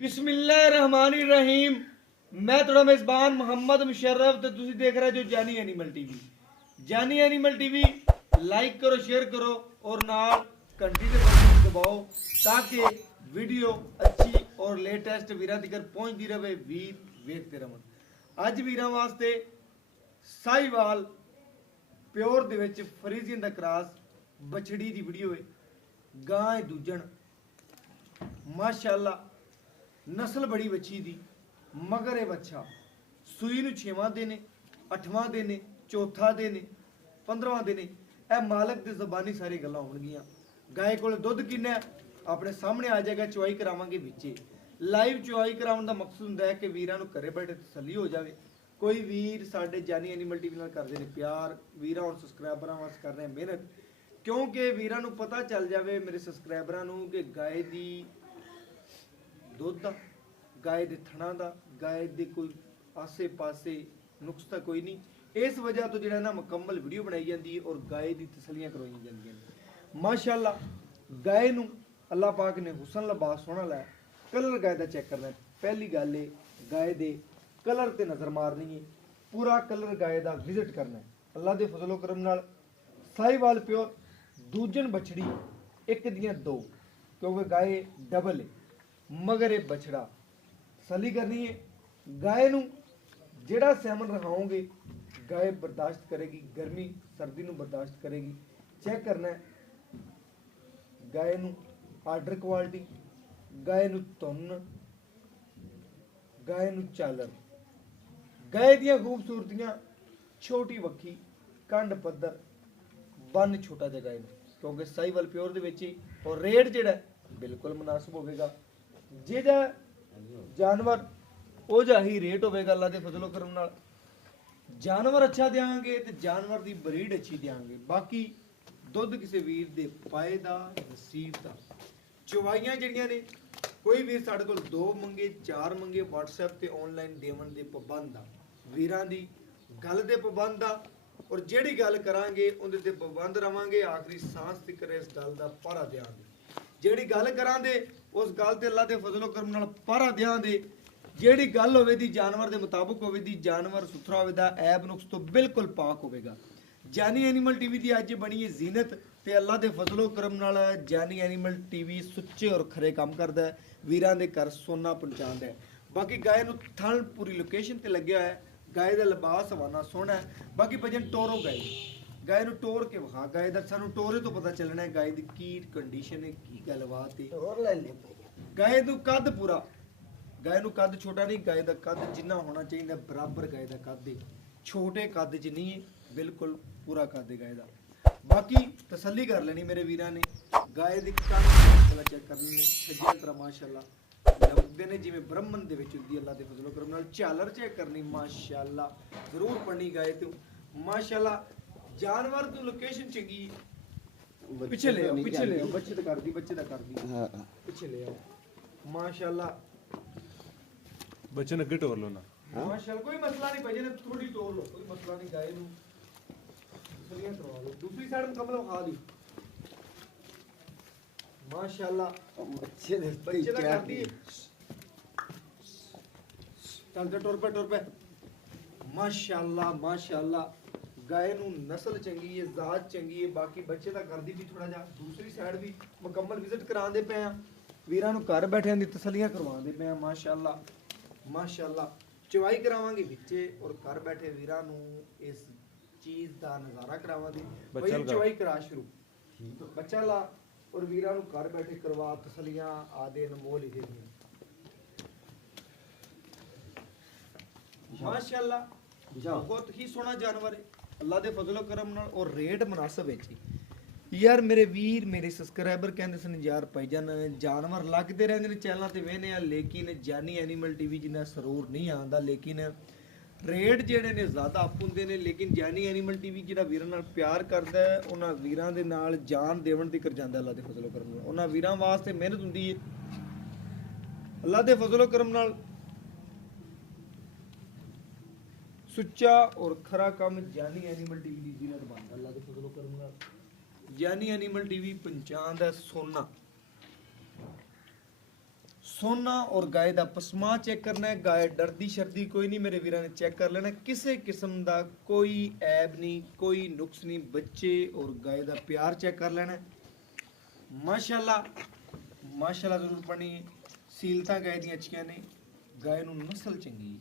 बिस्मिल्लाहिर्रहमानिर्रहीम। मैं थोड़ा मेज़बान मोहम्मद मुशर्रफ तो तुसी देख रहे जो जानी एनिमल टीवी। जानी एनिमल टीवी लाइक करो, शेयर करो और नाल घंटी दे बटन दबाओ ताकि वीडियो अच्छी और लेटेस्ट वीरां तक पहुंचती रहे, वीर वेखते रहन। अज वीरां वास्ते साहिवाल प्योर दे विच फ्रीजियन दा क्रॉस बछड़ी दी वीडियो है। गां है दूजन माशाअल्लाह नस्ल बड़ी बच्ची दी, मगर ये बच्चा सूई नूं 6वां दिन है, 8वां दिन है, चौथा दिन है, 15वां दिन है। यह मालक की ज़बानी सारी गल्लां होणगियां। गाय कोल दुध किन्ना है अपने सामने आ जाएगा, चुआई करावांगे विचे। लाइव चुआई कराउण दा मकसद हुंदा है कि वीरां नूं घरे बैठे तसल्ली हो जाए। कोई वीर साडे जानी एनिमल टीवी नाल करदे ने प्यार, वीरां और सबसक्राइबरां वास्ते कर रहे हैं मेहनत, क्योंकि वीरां नूं पता चल जाए मेरे सबसक्राइबरां नूं कि गाय दी दुध दा, गाय दे थणा दा, गाय दे कोई आसे पासे नुक्स तां कोई नहीं। इस वजह तो जिहड़ा ना मुकम्मल वीडियो बनाई जाती है और गाय दी तसल्लियां करवाई जांदियां ने। माशाअल्लाह गाय नूं अल्लाह पाक ने हुसन लिबास सोहना लाया। कलर गाय दा चेक करना है। पहली गल है गाय दे कलर ते नज़र मारनी है, पूरा कलर गाय दा विजिट करना है। अल्लाह दे फजलो करम नाल साहिवाल प्योर दूजन बछड़ी एक दियां दो, क्योंकि गाय डबल है, मगर ये बछड़ा सली करनी है। गाय नूं जेड़ा सैमन रखाओगे गाय बर्दाश्त करेगी, गर्मी सर्दी नूं बर्दाश्त करेगी। चेक करना है गाय नूं आर्डर क्वालिटी, गाय नूं तुन्न, गाय नूं चालर। गाय दियां खूबसूरतियां छोटी वक्खी, कंड पद्धर, बन छोटा जिहा गाय नूं, क्योंकि साहिवाल प्योर दे विच ही। और रेट जेड़ा बिल्कुल मुनासिब होवेगा। जेड़ा जानवर ਉਹ ਜਿਹਾ ਹੀ ਰੇਟ ਹੋਵੇਗਾ ਅੱਲਾ ਦੇ ਫਜ਼ਲੋ ਕਰਮ ਨਾਲ। ਜਾਨਵਰ ਅੱਛਾ ਦੇਾਂਗੇ ਤੇ ਜਾਨਵਰ ਦੀ ਬਰੀਡ ਅੱਛੀ ਦੇਾਂਗੇ। ਬਾਕੀ ਦੁੱਧ ਕਿਸੇ ਵੀਰ ਦੇ ਪਾਏ ਦਾ ਨਸੀਬ ਦਾ। ਚਵਾਈਆਂ ਜਿਹੜੀਆਂ ਨੇ ਕੋਈ ਵੀਰ ਸਾਡੇ ਕੋਲ 2 ਮੰਗੇ 4 ਮੰਗੇ WhatsApp ਤੇ ਆਨਲਾਈਨ ਦੇਵਣ ਦੇ ਪਾਬੰਦ ਆ। ਵੀਰਾਂ ਦੀ ਗੱਲ ਦੇ ਪਾਬੰਦ ਆ ਔਰ ਜਿਹੜੀ ਗੱਲ ਕਰਾਂਗੇ ਉਹਦੇ ਤੇ ਪਾਬੰਦ ਰਵਾਂਗੇ। ਆਖਰੀ ਸਾਹ ਤੱਕ ਇਸ ਗੱਲ ਦਾ ਪਾਰਾ ਦਿਆਂਗੇ। ਜਿਹੜੀ ਗੱਲ ਕਰਾਂਗੇ ਉਸ ਗੱਲ ਤੇ ਅੱਲਾ ਦੇ ਫਜ਼ਲੋ ਕਰਮ ਨਾਲ ਪਾਰਾ ਦਿਆਂਗੇ। ਜਿਹੜੀ ਗੱਲ ਹੋਵੇ ਦੀ ਜਾਨਵਰ ਦੇ ਮੁਤਾਬਕ ਹੋਵੇ ਦੀ, ਜਾਨਵਰ ਸੁਥਰਾ ਹੋਵੇ ਦਾ, ਐਬ ਨੁਕਸ ਤੋਂ ਬਿਲਕੁਲ ਪਾਕ ਹੋਵੇਗਾ। ਜਾਨੀ ਐਨੀਮਲ ਟੀਵੀ ਦੀ ਅੱਜ ਬਣੀ ਹੈ ਜ਼ੀਨਤ ਤੇ ਅੱਲਾ ਦੇ ਫਜ਼ਲੋ ਕਰਮ ਨਾਲ ਜਾਨੀ ਐਨੀਮਲ ਟੀਵੀ ਸੁੱਚੇ ਔਰ ਖਰੇ ਕੰਮ ਕਰਦਾ ਹੈ, ਵੀਰਾਂ ਦੇ ਘਰ ਸੋਨਾ ਪਹੁੰਚਾਉਂਦਾ ਹੈ। ਬਾਕੀ ਗਾਇ ਨੂੰ ਥਣ ਪੂਰੀ ਲੋਕੇਸ਼ਨ ਤੇ ਲੱਗਿਆ ਹੈ। ਗਾਇ ਦਾ ਲਿਬਾਸ ਹਵਾਨਾ ਸੋਹਣਾ ਹੈ। ਬਾਕੀ ਭਜਨ ਟੋਰੋ ਗਾਇ ਨੂੰ ਟੋਰ ਕੇ ਵਿਖਾ। ਗਾਇ ਦਾ ਸਾਨੂੰ ਟੋਰੇ ਤੋਂ ਪਤਾ ਚੱਲਣਾ ਹੈ ਗਾਇ ਦੀ ਕੀ ਕੰਡੀਸ਼ਨ ਹੈ, ਕੀ ਗੱਲਬਾਤ ਹੈ। ਗਾਇ ਨੂੰ ਕੱਦ ਪੂਰਾ, गाय नूं कद छोटा नहीं, गाय का कद जिन्ना होना चाहिए बराबर गाय का कद है। छोटे कद च नहीं है, बिल्कुल पूरा कद है गाय का। बाकी तसल्ली कर लेनी मेरे वीरां ने। गाय की कंन चेक करनी है, सज्जी तरह माशाअल्लाह लगते ने जिवें ब्रह्मन दे विच हुंदी। अल्लाह दे फजलो करम नाल झालर चेक करनी माशाअल्लाह जरूर पढ़नी गाय तो माशाअल्लाह। जानवर तो लोकेशन चंगी, पिछे ले आओ, पिछे ले आओ, बच्चे दा कर दी, बच्चे दा कर दी, पिछे ले आओ माशाअल्लाह। बच्चन अगे टोर लो ना माशाअल्लाह, कोई मसला नहीं भाई, थोड़ी टोर लो, कोई मसला नहीं। गाय नूं तसल्लियां करवा लो। दूसरी साइड मुकम्मल खा दी माशाअल्लाह। बच्चे दा कर दी। चल जा टोर पे माशाअल्लाह माशाअल्लाह। गाय नूं नस्ल चंगी है, जात चंगी है। बाकी बच्चे दा कर दी भी थोड़ा जा। दूसरी साइड भी मुकम्मल विजिट करांदे पे आ। वीरां नूं घर बैठिਆਂ दी तसल्लियां करवांदे पे आ माशाअल्लाह माशाअल्लाह। चवाई करावांगे विचे और घर बैठे वीरां नूं इस चीज़ दा नज़ारा करावांगे। भाई चवाई करा शुरू, बच्चा ला और वीरां नूं घर बैठे करवा तसल्लियां आदे अनमोल ही देंगे माशाअल्लाह। बहुत ही सोहना जानवर है अल्लाह दे फजलो करम नाल और रेट मुनासिब है। यार मेरे वीर मेरे सबसक्राइबर कहते सन यार भाईजान जानवर लगते रहते हैं चैनल ते वेने आ, लेकिन जानी एनिमल टीवी जिन्ना सरूर नहीं आता। लेकिन रेट जेडे ने ज़्यादा अप होंदे ने। लेकिन जानी एनिमल टीवी जिहड़ा वीरां नाल प्यार करदा है उन्हां वीरां दे नाल जान देवन तक जांदा अल्लाह दे फजलो करम नाल। उन्हां वीरां वास्ते मेहनत हुंदी है अल्लाह दे फजलो करम नाल। सुच्चा और खरा काम जानी एनिमल टीवी दी जीनत बनदा अल्लाह दे फजलो करम नाल। जानी एनिमल टीवी पंचान दा सोना ਸੋਨਾ ਔਰ ਗਾਏ ਦਾ ਪਸਮਾ ਚੈੱਕ ਕਰਨਾ ਹੈ। ਗਾਏ ਡਰਦੀ ਸ਼ਰਦੀ ਕੋਈ ਨਹੀਂ, ਮੇਰੇ ਵੀਰਾਂ ਨੇ ਚੈੱਕ ਕਰ ਲੈਣਾ। ਕਿਸੇ ਕਿਸਮ ਦਾ ਕੋਈ ਐਬ ਨਹੀਂ, ਕੋਈ ਨੁਕਸ ਨਹੀਂ। ਬੱਚੇ ਔਰ ਗਾਏ ਦਾ ਪਿਆਰ ਚੈੱਕ ਕਰ ਲੈਣਾ ਹੈ। ਮਾਸ਼ਾਅੱਲਾ ਮਾਸ਼ਾਅੱਲਾ ਜ਼ਰੂਰ ਪੜਨੀ। ਸੀਲਤਾਂ ਗਾਏ ਦੀਆਂ ਅੱਛੀਆਂ ਨੇ, ਗਾਏ ਨੂੰ ਨਸਲ ਚੰਗੀ ਹੈ।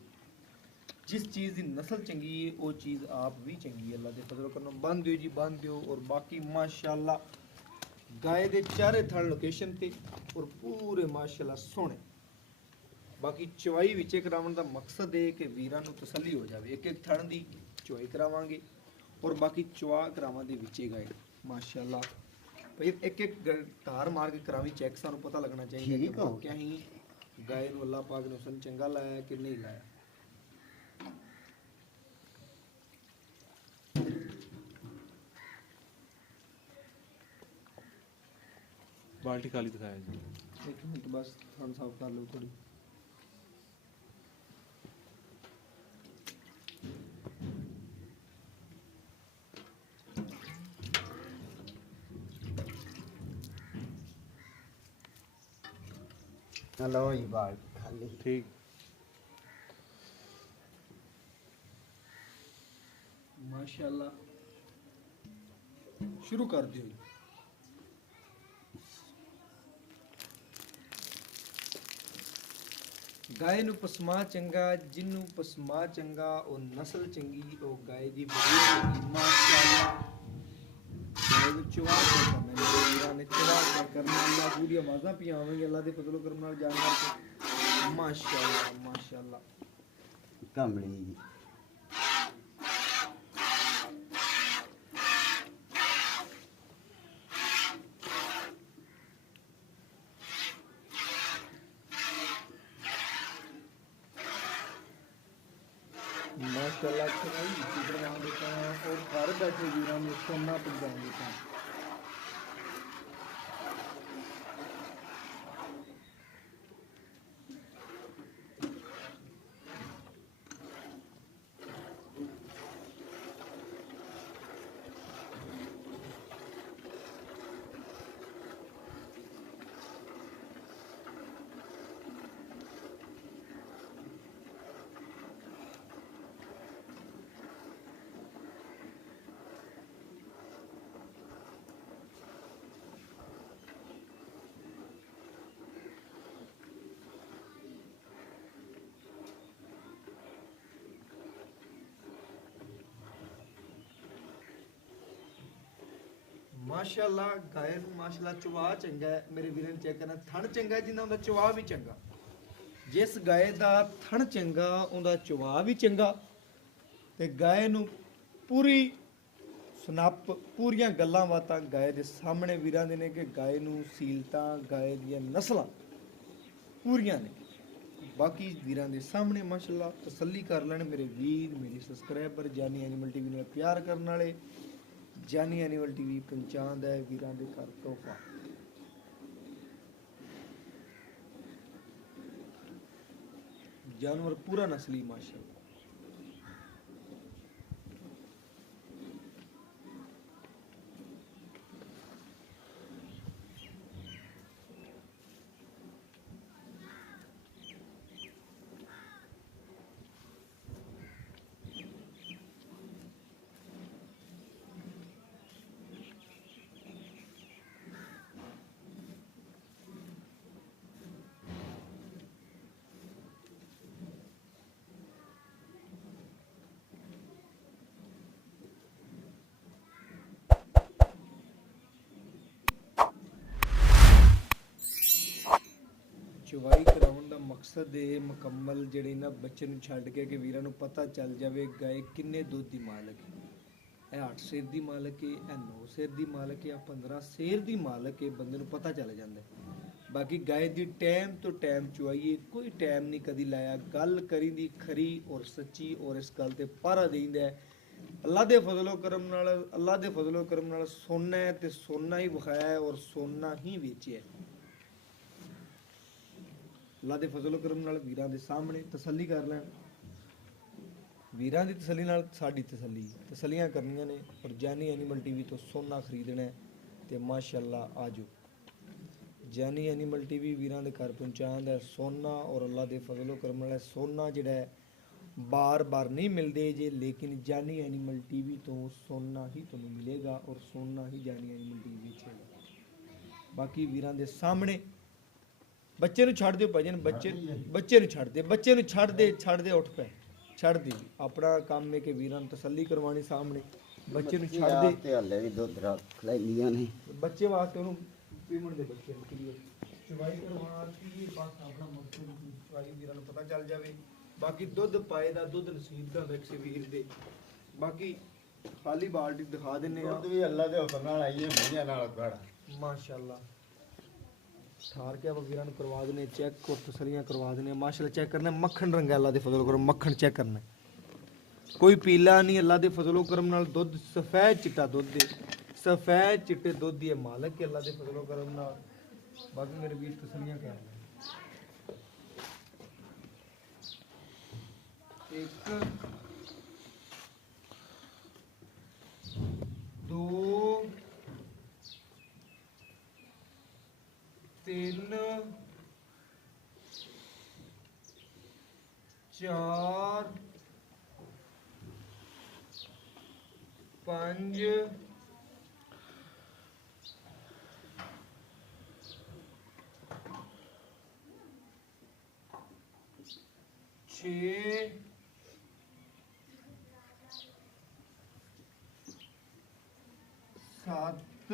ਜਿਸ ਚੀਜ਼ ਦੀ ਨਸਲ ਚੰਗੀ ਹੈ ਉਹ ਚੀਜ਼ ਆਪ ਵੀ ਚੰਗੀ ਹੈ। ਅੱਲਾ ਦੇ ਫਜ਼ਲ ਕਰਮ ਬੰਨ ਦਿਓ ਜੀ, ਬੰਨ ਦਿਓ। ਔਰ ਬਾਕੀ ਮਾਸ਼ਾਅੱਲਾ ਗਾਏ ਦੇ ਚਾਰੇ ਥਣ ਲੋਕੇਸ਼ਨ ਤੇ ਔਰ ਪੂਰੇ ਮਾਸ਼ਾਅੱਲਾ ਸੋਹਣੇ। ਬਾਕੀ ਚਵਾਈ ਵਿੱਚ ਕਰਾਉਣ ਦਾ ਮਕਸਦ ਹੈ ਕਿ ਵੀਰਾਂ ਨੂੰ ਤਸੱਲੀ ਹੋ ਜਾਵੇ। ਇੱਕ ਇੱਕ ਥਣ ਦੀ ਚਵਾਈ ਕਰਾਵਾਂਗੇ ਔਰ ਬਾਕੀ ਚਵਾ ਕਰਾਵਾਂ ਦੇ ਵਿੱਚੇ ਗਾਏ ਮਾਸ਼ਾਅੱਲਾ। ਭਾਈ ਇੱਕ ਇੱਕ ਧਾਰ ਮਾਰ ਕੇ ਕਰਾਵੀ ਚੈੱਕ, ਸਾਨੂੰ ਪਤਾ ਲੱਗਣਾ ਚਾਹੀਦਾ ਕਿ ਵਾਕਿਆ ਹੀ ਗਾਏ ਨੂੰ ਅੱਲਾਹ ਪਾਕ ਨੇ ਹੁਸਨ ਚੰਗਾ ਲਾਇਆ ਕਿ ਨਹੀਂ ਲਾਇਆ। बाल्टी खाली दिखाया जी। एक मिनट बस थन साफ कर लो थोड़ी। हेलो ये बात खाली ठीक। माशाअल्लाह शुरू कर दियो। गाय ਨੂੰ ਪਸਮਾ ਚੰਗਾ, ਜਿਹਨੂੰ ਪਸਮਾ ਚੰਗਾ ਉਹ ਨਸਲ ਚੰਗੀ, ਉਹ ਗਾय ਦੀ ਬੜੀ ਚੰਗੀ ਮਾਸ਼ਾਅੱਲਾ। ਗਾय ਨੂੰ ਚਵਾ ਕੇ ਕਰਨਾ, ਮੇਰੇ ਵੀਰਾਂ ਨੇ ਚਵਾ ਕੇ ਕਰਨਾ। ਅੱਲਾ ਪੂਰੀ ਆਵਾਜ਼ਾਂ ਪਿਆਵਾਂਗੇ ਅੱਲਾ ਦੇ ਫਜ਼ਲ ਕਰਮ ਨਾਲ ਜਾਨਵਰ ਤੇ ਮਾਸ਼ਾਅੱਲਾ ਮਾਸ਼ਾਅੱਲਾ। कमली माशाअल्लाह चढ़ाई करवा देता है और घर बैठे वीरों में सोना पहुंचा देता है। माशाअल्लाह गाय ਨੂੰ ਮਾਸ਼ਾਅੱਲਾ ਚਵਾ ਚੰਗਾ ਹੈ। ਮੇਰੇ ਵੀਰਾਂ ਨੇ ਚੈੱਕ ਕਰਨਾ ਥਣ ਚੰਗਾ, ਜਿੰਨਾ ਉਹਦਾ ਚਵਾ ਵੀ ਚੰਗਾ। ਜਿਸ ਗਾਏ ਦਾ ਥਣ ਚੰਗਾ ਉਹਦਾ ਚਵਾ ਵੀ ਚੰਗਾ ਤੇ ਗਾਏ ਨੂੰ ਪੂਰੀ ਸਨੱਪ ਪੂਰੀਆਂ ਗੱਲਾਂ ਬਾਤਾਂ ਗਾਏ ਦੇ ਸਾਹਮਣੇ ਵੀਰਾਂ ਦੇ ਨੇ ਕਿ ਗਾਏ ਨੂੰ ਸੀਲਤਾਂ ਗਾਏ ਦੀਆਂ ਨਸਲਾਂ ਪੂਰੀਆਂ ਨੇ। ਬਾਕੀ ਵੀਰਾਂ ਦੇ ਸਾਹਮਣੇ ਮਾਸ਼ਾਅੱਲਾ ਤਸੱਲੀ ਕਰ ਲੈਣ ਮੇਰੇ ਵੀਰ, ਮੇਰੇ ਸਬਸਕ੍ਰਾਈਬਰ, ਜਾਨੀ ਐਨੀਮਲ ਟੀਵੀ ਨੂੰ ਪਿਆਰ ਕਰਨ ਵਾਲੇ। ਜਾਨੀ ਐਨੀਮਲ ਟੀਵੀ ਪਹੁੰਚਾਉਂਦਾ ਹੈ ਵੀਰਾਂ ਦੇ ਘਰ ਤੋਹਫਾ। ਜਾਨਵਰ ਪੂਰਾ ਨਸਲੀ ਮਾਸ਼ਾਅੱਲਾ। ਚਵਾਈ ਕਰਾਉਣ ਦਾ ਮਕਸਦ ਇਹ ਮੁਕੰਮਲ ਜਿਹੜੇ ਨਾ ਬੱਚੇ ਨੂੰ ਛੱਡ ਕੇ ਕਿ ਵੀਰਾਂ ਨੂੰ ਪਤਾ ਚੱਲ ਜਾਵੇ ਗਾਏ ਕਿੰਨੇ ਦੁੱਧ ਦੀ ਮਾਲਕ ਹੈ। ਇਹ 8 ਸੇਰ ਦੀ ਮਾਲਕ ਹੈ, ਇਹ 9 ਸੇਰ ਦੀ ਮਾਲਕ ਹੈ, 15 ਸੇਰ ਦੀ ਮਾਲਕ ਹੈ। ਬੰਦੇ ਨੂੰ ਪਤਾ ਚੱਲ ਜਾਂਦਾ। ਬਾਕੀ ਗਾਏ ਦੀ ਟਾਈਮ ਤੋਂ ਟਾਈਮ ਚਵਾਈਏ, ਕੋਈ ਟਾਈਮ ਨਹੀਂ ਕਦੀ ਲਾਇਆ। ਗੱਲ ਕਰੀ ਦੀ ਖਰੀ ਔਰ ਸੱਚੀ ਔਰ ਇਸ ਗੱਲ ਤੇ ਪਾਰਾ ਦੇਈਦਾ ਹੈ। ਅੱਲਾ ਦੇ ਫਜ਼ਲੋ ਕਰਮ ਨਾਲ, ਅੱਲਾ ਦੇ ਫਜ਼ਲੋ ਕਰਮ ਨਾਲ ਸੋਨਾ ਹੈ ਤੇ ਸੋਨਾ ਹੀ ਵਿਖਾਇਆ ਹੈ ਔਰ ਸੋਨਾ ਹੀ ਵੇਚਿਆ। ਅੱਲਾ ਦੇ ਫਜ਼ਲ ਕਰਮ ਨਾਲ ਵੀਰਾਂ ਦੇ ਸਾਹਮਣੇ ਤਸੱਲੀ ਕਰ ਲੈਣ। ਵੀਰਾਂ ਦੀ ਤਸੱਲੀ ਨਾਲ ਸਾਡੀ ਤਸੱਲੀ, ਤਸੱਲੀਆਂ ਕਰਨੀਆਂ ਨੇ। ਔਰ ਜਾਨੀ ਐਨੀਮਲ ਟੀਵੀ ਤੋਂ ਸੋਨਾ ਖਰੀਦਣਾ ਹੈ ਤੇ ਮਾਸ਼ਾਅੱਲਾ ਆਜੋ। ਜਾਨੀ ਐਨੀਮਲ ਟੀਵੀ ਵੀਰਾਂ ਦੇ ਘਰ ਪਹੁੰਚਾਉਂਦਾ ਹੈ ਸੋਨਾ ਔਰ ਅੱਲਾ ਦੇ ਫਜ਼ਲੋ ਕਰਮ ਨਾਲ ਸੋਨਾ ਜਿਹੜਾ ਹੈ ਬਾਰ-ਬਾਰ ਨਹੀਂ ਮਿਲਦੇ ਜੇ, ਲੇਕਿਨ ਜਾਨੀ ਐਨੀਮਲ ਟੀਵੀ ਤੋਂ ਸੋਨਾ ਹੀ ਤੁਹਾਨੂੰ ਮਿਲੇਗਾ ਔਰ ਸੋਨਾ ਹੀ ਜਾਨੀ ਐਨੀਮਲ ਟੀਵੀ ਵੇਚੇਗਾ। ਬਾਕੀ ਵੀਰਾਂ ਦੇ ਸਾਹਮਣੇ ਬੱਚੇ ਨੂੰ ਛੱਡ ਦਿਓ ਭਜਨ, ਬੱਚੇ ਨੂੰ ਛੱਡ ਦੇ ਉੱਠ ਪੈ ਛੱਡ ਦੇ। ਆਪਣਾ ਕੰਮ ਹੈ ਕਿ ਵੀਰਾਂ ਨੂੰ ਤਸੱਲੀ ਕਰਵਾਉਣੀ ਸਾਹਮਣੇ, ਬੱਚੇ ਨੂੰ ਛੱਡ ਦੇ ਤੇ ਹੱਲੇ ਵੀ ਦੁੱਧ ਰੱਖ ਲੈਂਦੀਆਂ ਨੇ। ਬੱਚੇ ਵਾਸਤੇ ਉਹਨੂੰ ਪੀਵਣ ਦੇ ਬੱਚੇ ਨੂੰ ਕਲੀਅਰ ਚਵਾਈ ਕਰਵਾਤੀ ਇਹ ਬਸ ਆਪਣਾ ਮਕਸਦ ਚਵਾਈ ਵੀਰਾਂ ਨੂੰ ਪਤਾ ਚੱਲ ਜਾਵੇ। ਬਾਕੀ ਦੁੱਧ ਪਾਏ ਦਾ ਦੁੱਧ ਨਸੀਬ ਦਾ ਵੈਕਸ ਵੀਰ ਦੇ। ਬਾਕੀ ਖਾਲੀ ਬਾਲਟੀ ਦਿਖਾ ਦਿੰਨੇ ਆ। ਦੁੱਧ ਵੀ ਅੱਲਾ ਦੇ ਹੁਕਮ ਨਾਲ ਆਈ ਹੈ, ਮੀਆਂ ਨਾਲ ਕੜਾ ਮਾਸ਼ਾਅੱਲਾ ਠਾਰ ਕੇ ਆਪਾਂ ਵੀਰਾਂ ਨੂੰ ਕਰਵਾ ਦਿੰਨੇ ਚੈੱਕ ਔਰ ਤਸਲੀਆਂ ਕਰਵਾ ਦਿੰਨੇ ਮਾਸ਼ਾਅੱਲਾ। ਚੈੱਕ ਕਰਨਾ ਮੱਖਣ ਰੰਗ ਹੈ, ਅੱਲਾ ਦੇ ਫਜ਼ਲ ਕਰਮ ਮੱਖਣ ਚੈੱਕ ਕਰਨਾ, ਕੋਈ ਪੀਲਾ ਨਹੀਂ, ਅੱਲਾ ਦੇ ਫਜ਼ਲੋ ਕਰਮ ਨਾਲ ਦੁੱਧ ਸਫੈਦ ਚਿੱਟਾ ਦੁੱਧ ਦੇ, ਸਫੈਦ ਚਿੱਟੇ ਦੁੱਧ ਦੀ ਮਾਲਕ ਹੈ ਅੱਲਾ ਦੇ ਫਜ਼ਲੋ ਕਰਮ ਨਾਲ। ਬਾਕੀ ਮੇਰੇ ਵੀਰ ਤਸਲੀਆਂ ਕਰ ਲੈ। ਇੱਕ ਦੋ ਤਿੰਨ ਚਾਰ ਪੰਜ ਛੇ ਸੱਤ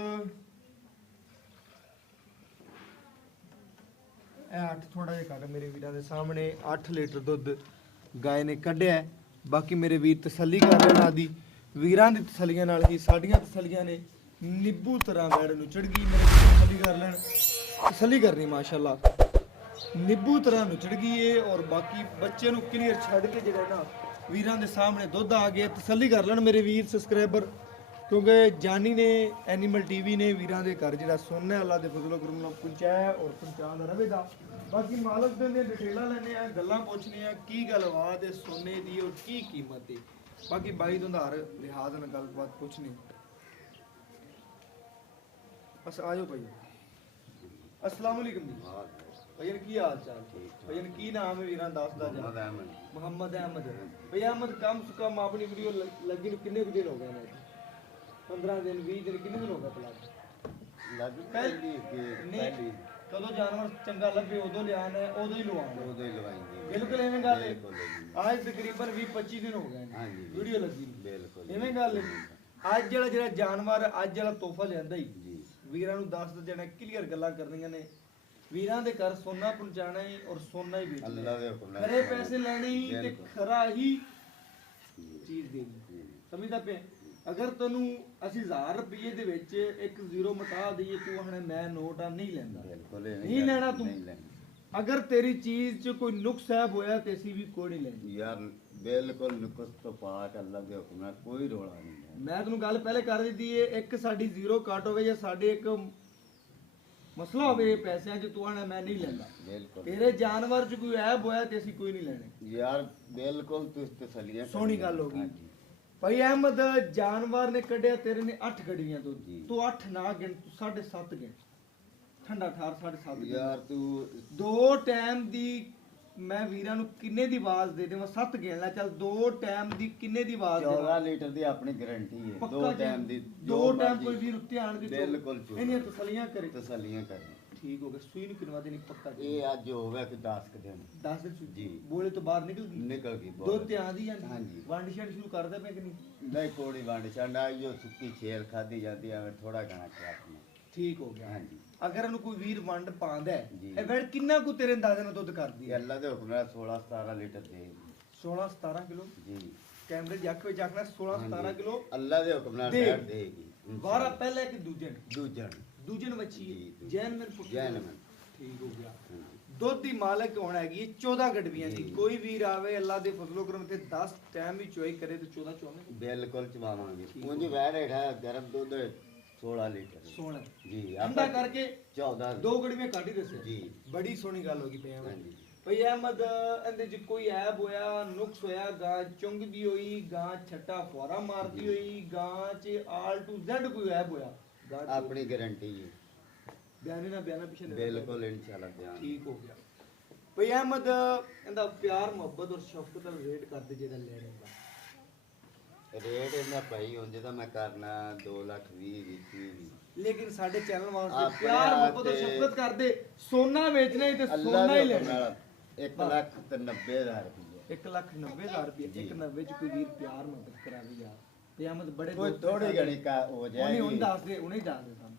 ਇਹ 8 ਥੋੜਾ ਜਿਹਾ ਕੱਢ ਮੇਰੇ ਵੀਰਾਂ ਦੇ ਸਾਹਮਣੇ 8 ਲੀਟਰ ਦੁੱਧ ਗਾਇ ਨੇ ਕੱਢਿਆ ਹੈ। ਬਾਕੀ ਮੇਰੇ ਵੀਰ ਤਸੱਲੀ ਕਰ ਲੈਣ ਆਦੀ ਵੀਰਾਂ ਦੀ ਤਸੱਲੀਆਂ ਨਾਲ ਹੀ ਸਾਡੀਆਂ ਤਸੱਲੀਆਂ ਨੇ ਨਿੱਬੂ ਤਰ੍ਹਾਂ ਵੈੜ ਨੂੰ ਚੜ ਗਈ। ਮੇਰੇ ਵੀਰ ਤਸੱਲੀ ਕਰ ਲੈਣ, ਤਸੱਲੀ ਕਰਨੀ ਮਾਸ਼ਾਅੱਲਾ ਨਿੱਬੂ ਤਰ੍ਹਾਂ ਨੂੰ ਚੜ ਗਈ ਏ। ਔਰ ਬਾਕੀ ਬੱਚੇ ਨੂੰ ਕਲੀਅਰ ਛੱਡ ਕੇ ਜਿਹੜਾ ਨਾ ਵੀਰਾਂ ਦੇ ਸਾਹਮਣੇ ਦੁੱਧ ਆ ਗਿਆ। ਤਸੱਲੀ ਕਰ ਲੈਣ ਮੇਰੇ ਵੀਰ ਸਬਸਕ੍ਰਾਈਬਰ, ਕਿਉਂਕਿ ਜਾਨੀ ਨੇ ਐਨੀਮਲ ਟੀਵੀ ਨੇ ਵੀਰਾਂ ਦੇ ਘਰ ਜਿਹੜਾ ਸੋਨਾ ਅੱਲਾ ਦੇ ਫਜ਼ਲੋ ਕਰਮ ਨਾਲ ਪਹੁੰਚਾਇਆ ਔਰ ਪਹੁੰਚਾਉਂਦਾ ਰਹੇਗਾ। ਬਾਕੀ ਮਾਲਕ ਦੇ ਡਿਟੇਲਾਂ ਲੈਣੇ ਆ, ਗੱਲਾਂ ਪੁੱਛਣੇ ਆ ਕੀ ਗੱਲਬਾਤ ਹੈ ਸੋਨੇ ਦੀ ਔਰ ਕੀ ਕੀਮਤ ਹੈ। ਬਾਕੀ ਬਾਈ ਤੋਂ ਉਧਾਰ ਲਿਹਾਜ਼ ਨਾਲ ਗੱਲਬਾਤ ਪੁੱਛਣੀ। ਬਸ ਆਜੋ ਭਾਈ। अस्सलाम वालेकुम जी भैया की हाल चाल भैया की नाम है वीरां दस दा जा मोहम्मद अहमद भैया अहमद कम से कम अपनी वीडियो लगी ਨੂੰ कितने दिन हो गए ने 15 दिन 20 दिन कितने दिन हो गए लग पहली कदों जानवर चंगा लगे उदों लियाना है उदों ही लवाएंगे बिल्कुल एवें गल है आज तकरीबन 20-25 दिन हो गए हैं वीडियो लगी बिल्कुल एवें गल है आज ਜਿਹੜਾ ਜਾਨਵਰ ਅੱਜ ਜਿਹੜਾ ਤੋਹਫਾ ਲਿਆਂਦਾ ਹੀ ਵੀਰਾਂ ਨੂੰ ਦੱਸ ਦੇਣਾ ਕਲੀਅਰ ਗੱਲਾਂ ਕਰਨੀਆਂ ਨੇ। ਵੀਰਾਂ ਦੇ ਘਰ ਸੋਨਾ ਪਹੁੰਚਾਣਾ ਹੈ ਔਰ ਸੋਨਾ ਹੀ ਵੇਚਣਾ ਅੱਲਾ ਦੇ ਹੁਕਮ ਨਾਲ, ਖਰੇ ਪੈਸੇ ਲੈਣੇ ਹੀ ਤੇ ਖਰਾ ਹੀ ਚੀਜ਼ ਦੇਣੀ। ਸਮਝਦਾ ਪਿਆ? ਅਗਰ ਤੈਨੂੰ ਅਸੀਂ 1000 ਰੁਪਏ ਦੇ ਵਿੱਚ ਇੱਕ ਜ਼ੀਰੋ ਮਟਾ ਦਈਏ ਤੂੰ ਆਖਣਾ ਮੈਂ ਨੋਟ ਆ ਨਹੀਂ ਲੈਂਦਾ, ਬਿਲਕੁਲ ਨਹੀਂ ਲੈਣਾ ਤੂੰ। ਅਗਰ ਤੇਰੀ ਚੀਜ਼ 'ਚ ਕੋਈ ਨੁਕਸ ਹੈ ਹੋਇਆ ਤੇ ਅਸੀਂ ਵੀ ਕੋਈ ਨਹੀਂ ਲੈਣੀ ਯਾਰ, ਬਿਲਕੁਲ ਨੁਕਸ ਤੋਂ ਪਾਕ ਅੱਲਾ ਦੇ ਹੁਕਮ ਨਾਲ ਕੋਈ ਰੋਲਾ ਨਹੀਂ। ਮੈਂ ਤੈਨੂੰ ਗੱਲ ਪਹਿਲੇ ਕਰ ਦਿੱਤੀ ਏ, ਇੱਕ ਸਾਡੀ ਜ਼ੀਰੋ ਕੱਟ ਹੋਵੇ ਜਾਂ ਸਾਡੇ ਇੱਕ ਮਸਲਾ ਹੋਵੇ ਪੈਸਿਆਂ 'ਚ ਤੂੰ ਆਣਾ ਮੈਂ ਨਹੀਂ ਲੈਂਦਾ, ਤੇਰੇ ਜਾਨਵਰ 'ਚ ਕੋਈ ਐਬ ਹੋਇਆ ਤੇ ਅਸੀਂ ਕੋਈ ਨਹੀਂ ਲੈਣੇ ਯਾਰ। ਬਿਲਕੁਲ ਤੂੰ ਤਸੱਲੀਆਂ ਸੋਹਣੀ ਗੱਲ ਹੋ ਗਈ ਭਾਈ ਅਹਿਮਦ। ਜਾਨਵਰ ਨੇ ਕੱਢਿਆ ਤੇਰੇ ਨੇ 8 ਗੱਡੀਆਂ ਤੋਂ, ਤੂੰ 8 ਨਾ ਗਿਣ, ਤੂੰ 7.5 ਗਿਣ, ਠੰਡਾ ਠਾਰ 7.5 ਯਾਰ। ਤੂੰ 2 ਟਾਈਮ ਦੀ ਮੈਂ ਵੀਰਾਂ ਨੂੰ ਕਿੰਨੇ ਦੀ ਆਵਾਜ਼ ਦੇ ਦੇਵਾਂ? 7 ਗਿਣ ਲੈ ਚੱਲ। 2 ਟਾਈਮ ਦੀ ਕਿੰਨੇ ਦੀ ਆਵਾਜ਼ ਦੇ? 14 ਲੀਟਰ ਦੀ ਆਪਣੀ ਗਾਰੰਟੀ ਹੈ। 2 ਟਾਈਮ ਦੀ 2 ਟਾਈਮ ਕੋਈ ਵੀਰ ਉੱਤੇ ਆਣ ਕੇ ਬਿਲਕੁਲ ਇਹਨੀਆਂ ਤਸੱਲੀਆਂ ਕਰੇ, ਤਸੱਲੀਆਂ ਕਰੇ। ਠੀਕ ਹੋ ਗਿਆ। ਸੂਈ ਨੂੰ ਕਿੰਨਵਾ ਦੇਣੀ ਪੱਕਾ? ਇਹ ਅੱਜ ਹੋ ਗਿਆ ਕਿ 10 ਦਿਨ 10 ਦਿਨ ਜੀ। ਬੋਲੇ ਤੋਂ ਬਾਹਰ ਨਿਕਲ ਗਈ ਦੁੱਧ ਤੇ ਆਂਦੀ ਜਾਂਦੀ। ਹਾਂਜੀ ਵੰਡ ਛੱਡ ਸ਼ੁਰੂ ਕਰਦਾ ਪਿਆ ਕਿ ਨਹੀਂ? ਨਹੀਂ ਕੋੜੀ ਵੰਡ ਛੱਡ ਆਈ ਉਹ ਸੁੱਕੀ ਛੇਲ ਖਾਦੀ ਜਾਂਦੀ ਐਵੇਂ ਥੋੜਾ ਘਣਾ ਕਿਹਾ। ਠੀਕ ਹੋ ਗਿਆ। ਹਾਂਜੀ ਅਗਰ ਇਹਨੂੰ ਕੋਈ ਵੀਰ ਵੰਡ ਪਾਉਂਦਾ ਹੈ ਇਹ ਵੈੜ ਕਿੰਨਾ ਕੁ ਤੇਰੇ ਅੰਦਾਜ਼ੇ ਨਾਲ ਦੁੱਧ ਕਰਦੀ ਹੈ? ਅੱਲਾ ਦੇ ਹੁਕਮ ਨਾਲ 16-17 ਲੀਟਰ ਦੇ 16-17 ਕਿਲੋ ਜੀ। ਕੈਮਰੇ ਦੀ ਅੱਖ ਵਿੱਚ ਆਖਣਾ 16-17 ਕਿਲੋ ਅੱਲਾ ਦੇ ਹੁਕਮ ਨਾਲ ਵੈੜ ਦੇਗੀ। ਵਾਰਾ ਪਹਿਲੇ ਕਿ ਦੂਜਣ ਵੱਛੀ ਜੈਨਮਨ। ਠੀਕ ਹੋ ਗਿਆ। ਦੁੱਧ ਦੀ ਮਾਲਕ ਹੋਣ ਹੈਗੀ 14 ਗੜਵੀਆਂ ਦੀ। ਕੋਈ ਵੀਰ ਆਵੇ ਅੱਲਾ ਦੇ ਫਜ਼ਲੋ ਕਰਮ ਤੇ 10 ਟਾਈਮ ਵੀ ਚੋਈ ਕਰੇ ਤੇ 14 ਚੋਵੇਂ ਬਿਲਕੁਲ ਚਵਾਵਾਂਗੇ। ਉਂਝ ਵੈੜ ਹੈਗਾ ਗਰਮ ਦੁੱਧ 16 ਲੀਟਰ 16 ਜੀ। ਠੰਡਾ ਕਰਕੇ 14 2 ਗੜਵੀਆਂ ਕੱਢ ਹੀ ਦੱਸਿਆ ਜੀ। ਬੜੀ ਸੋਹਣੀ ਗੱਲ ਹੋ ਗਈ ਪਿਆ ਹਾਂਜੀ ਭਈ ਅਹਿਮਦ। ਇਹਦੇ ਚ ਕੋਈ ਐਬ ਹੋਇਆ ਨੁਕਸ ਹੋਇਆ, ਗਾਂ ਚੁੰਗਦੀ ਹੋਈ, ਗਾਂ ਛੱਟਾ ਫੁਆਰਾ ਮਾਰਦੀ ਹੋਈ, ਗਾਂ ਚ ਆਲ ਟੂ ਜ਼ੈਡ ਕੋਈ ਐਬ ਹੋਇਆ, ਆਪਣੀ ਗਾਰੰਟੀ ਹੈ। ਬਿਆਨੇ ਨਾ ਬਿਆਨਾ ਪਿੱਛੇ ਨਹੀਂ ਬਿਲਕੁਲ ਇਨਸ਼ਾਅੱਲਾ ਬਿਆਨ ਠੀਕ ਹੋ ਗਿਆ ਭਈ ਅਹਿਮਦ ਇਹਦਾ ਪਿਆਰ ਮੁਹੱਬਤ ਔਰ ਸ਼ਫਕਤ ਦਾ ਰੇਟ ਕਰਦੇ ਜਿਹੜਾ ਲੈ ਰਿਹਾ ਰੇਟ ਇਹਦਾ ਭਾਈ ਹੁੰਦੇ ਤਾਂ ਮੈਂ ਕਰਨਾ 2,20,000 20,000 ਲੇਕਿਨ ਸਾਡੇ ਚੈਨਲ ਵਾਸਤੇ ਆਪਣੇ ਪਿਆਰ ਮੁਹੱਬਤ ਔਰ ਤੇ- ਸ਼ਫਕਤ ਕਰਦੇ ਸੋਨਾ ਵੇਚਣਾ ਹੀ ਤੇ ਅੱਲਾ ਸੋਨਾ ਹੀ ਦੇ ਲੈਣਾ ਨਾਲ 1,90,000 ਰੁਪਏ 1,90,000 ਰੁਪਏ ਜੀ। 190 ਚ ਕੋਈ ਵੀਰ ਪਿਆਰ ਮੁਹੱਬਤ ਕਰਾਵੇ ਯਾਰ ਤੇ ਅਹਿਮਦ ਬੜੇ ਕੋਈ ਦੋਸਤ ਨੇ ਥੋੜੀ ਸਾਡੇ। ਘਣੀ ਕਾ ਹੋ ਉਹਨੇ ਜਾਏਗੀ ਹੁਣ ਦੱਸਦੇ ਉਹਨੇ ਦੱਸਦੇ ਸਾਨੂੰ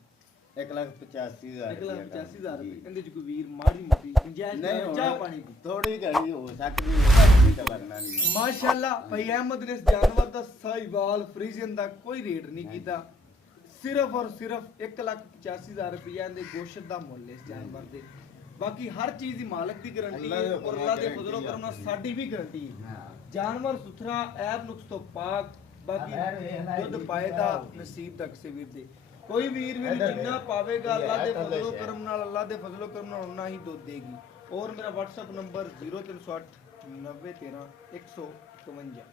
1,85,000 1,85,000 ਰੁਪਏ ਜੀ। ਇਹਦੇ ਚ ਕੋਈ ਵੀਰ ਮਾੜੀ ਮੋਟੀ ਗੁੰਜਾਇਸ਼ ਨਹੀਂ ਕਰੇ, ਚਾਹ ਪਾਣੀ ਦੀ ਥੋੜੀ ਘਣੀ ਹੋ ਸਕਦੀ ਹੈ ਤਾਂ ਵਰਨਾ ਨਹੀਂ ਹੈ। ਮਾਸ਼ਾਅੱਲਾ ਭਈ ਅਹਿਮਦ ਨੇ ਇਸ ਜਾਨਵਰ ਦਾ ਸਾਹੀਵਾਲ ਫਰੀਜ਼ਨ ਦਾ ਕੋਈ ਰੇਟ ਨਹੀਂ ਕੀਤਾ ਸਿਰਫ ਔਰ ਸਿਰਫ 1,85,000 ਰੁਪਏ ਦੇ ਗੋਸ਼ਤ ਦਾ ਮੁੱਲ ਇਸ ਜਾਨਵਰ ਦੇ ਬਾਕੀ ਹਰ ਚੀਜ਼ ਦੀ ਮਾਲਕ ਦੀ ਗਾਰੰਟੀ ਅੱਲਾ ਹੈ ਦੇ ਔਰ ਹੁਕਮ ਅੱਲਾ ਦੇ ਨਾਲ ਫਜ਼ਲੋ ਕਰਮ ਨਾਲ guarantee ਸਾਡੀ ਵੀ ਗਾਰੰਟੀ ਹੈ ਹਾਂ। ਜਾਨਵਰ ਸੁਥਰਾ ਐਬ ਨੁਕਸ ਤੋਂ ਪਾਕ ਬਾਕੀ ਦੁੱਧ ਪਾਏਦਾ ਨਸੀਬ ਦਾ ਕਿਸੇ ਵੀਰ ਦੇ ਕੋਈ ਵੀਰ ਵੀ ਜਿੰਨਾ ਪਾਵੇਗਾ ਅੱਲਾ ਦੇ ਫਜ਼ਲੋ ਕਰਮ ਨਾਲ ਅੱਲਾ ਦੇ ਫਜ਼ਲੋ ਕਰਮ ਨਾਲ ਉਨਾ ਹੀ ਦੁੱਧ ਦੇਗੀ ਔਰ ਮੇਰਾ WhatsApp ਨੰਬਰ 0308 9013 151